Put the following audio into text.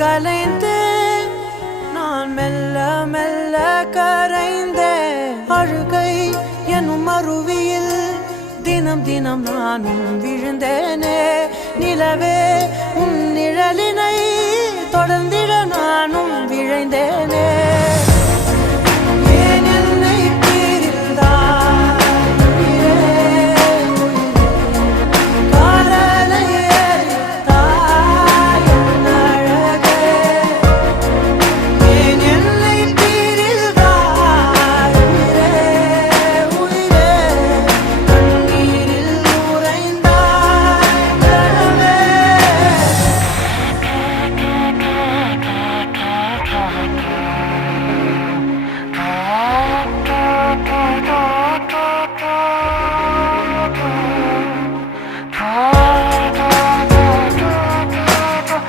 கலைந்தேன் நான் மெல்ல மெல்ல கரைந்தேன் அழுகை எனும் அருவியில் தினம் தினம் நானும் விழுந்தேனே நிலவே உன் நிழலில்